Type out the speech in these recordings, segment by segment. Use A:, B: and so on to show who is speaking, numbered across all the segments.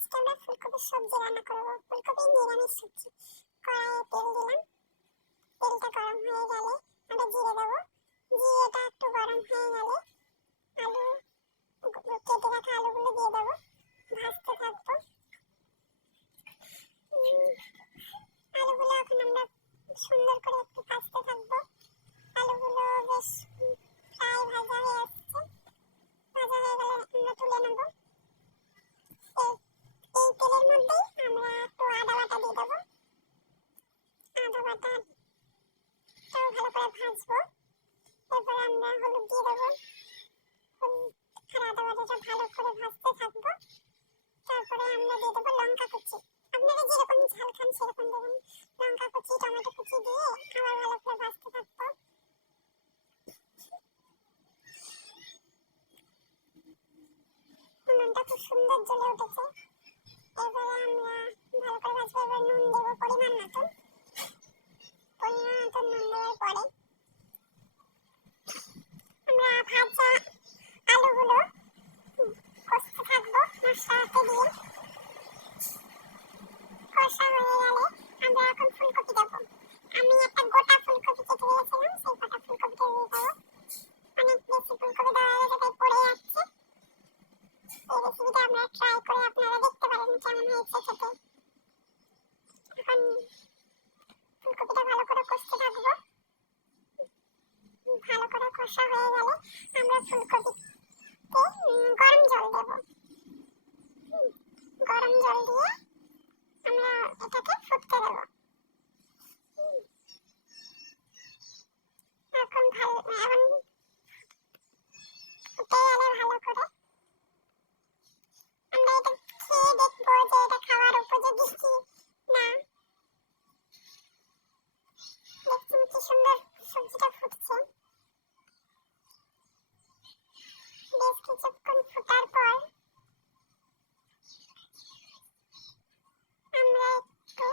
A: আজকে আমরা ফুলকপির সবজি রান্না করব। ফুলকপি নিরামিষ সবজি। কড়াইয়ে তেল দিলাম। তেলটা গরম হয়ে গেলে আমরা সুন্দর জ্বলে উঠেছে। এবারে আমরা ভালো করে ভাজবো এবার নুন দেবো পরিমাণ মতন। রেসিপিটা আপনারা ট্রাই করে আপনারা দেখতে পারেন কেমন হয়েছে খেতে। এখন ফুলকপিটা ভালো করে কষতে থাকব। ভালো করে কষা হয়ে গেলে আমরা ফুলকপিতে গরম জল দেব। গরম জল দিয়ে আমরা এটাকে ফুটতে দেবো। বেশ কিছুক্ষণ ফোটার পর আমরা একটু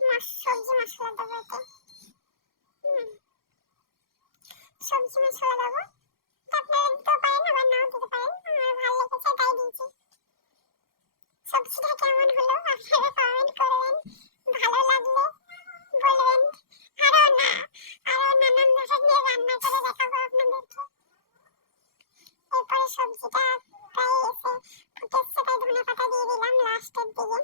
A: মাছ সবজি মশলা দেবো এতে সবজি মশলা দেবো সেটা প্রায় এসে ফুটেজটা তাই ধনে পাতা দিয়ে দিলাম লাস্টের দিকে।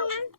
A: না